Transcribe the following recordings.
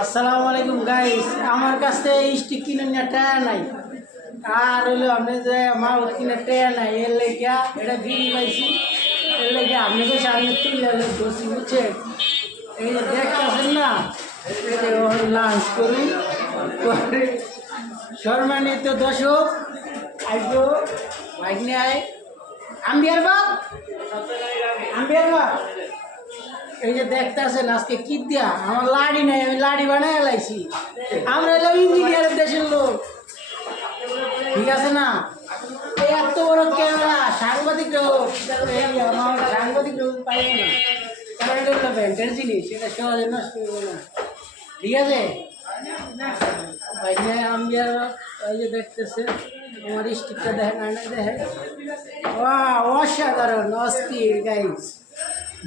আসসালামু আলাইকুম গাইস, আমার কাছে স্টিক কিনে নিয়ে টায়া নাই। আর হলো আপনি যে মাল কিনে টায়া নাই, এর লেগা এটা ফিরি পাইছি। এর লেগে আপনি তো সামনে তুলে বসি বুঝছে। এই যে দেখতেছেন না, লাঞ্চ করি সম্মানিত দর্শক। আইবো ভাগ্নে আয় আম্বিয়ার বাপ, আম্বিয়ার বাপ। এই যে দেখতেছেন আজকে কি দিয়া আমার লাড়ি নাই, আমি লাড়ি বানাই লাইছি। আমরা এলাম ইঞ্জিনিয়ারের দেশের লোক, ঠিক আছে না? এই এত বড় ক্যামেরা সাংবাদিক আমার সাংবাদিক পাইব না, কারণ এটা হলো ব্যাংকের জিনিস, এটা সহজে নষ্ট করবো না, ঠিক আছে? আমি এই যে দেখতেছে আমার স্টিকটা দেখেন, আয়না দেখেন, অসাধারণ অস্থির গাইস।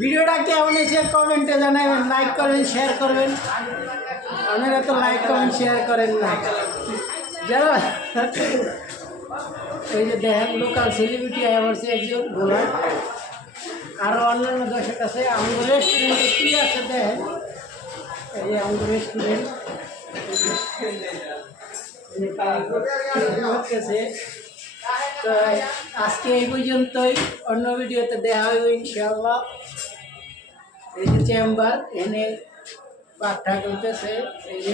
ভিডিওটা কেমন হয়েছে কমেন্টে জানাবেন, লাইক করবেন, শেয়ার করবেন। আপনারা তো লাইক কমেন্ট শেয়ার করেন না যারা। এই যে দেখেন লোকাল সেলিব্রিটি আইসে একজন বোলার, আরও অন্যান্য দর্শক আছে। আমাদের রেস্টুরেন্টে কী আছে দেখেন, এই যে আমাদের রেস্টুরেন্ট হচ্ছে। তো আজকে এই পর্যন্তই, অন্য ভিডিওতে দেখা হবে ইনশাআল্লাহ। এই যে চেম্বার এনে পাঠা করতেছে, এই যে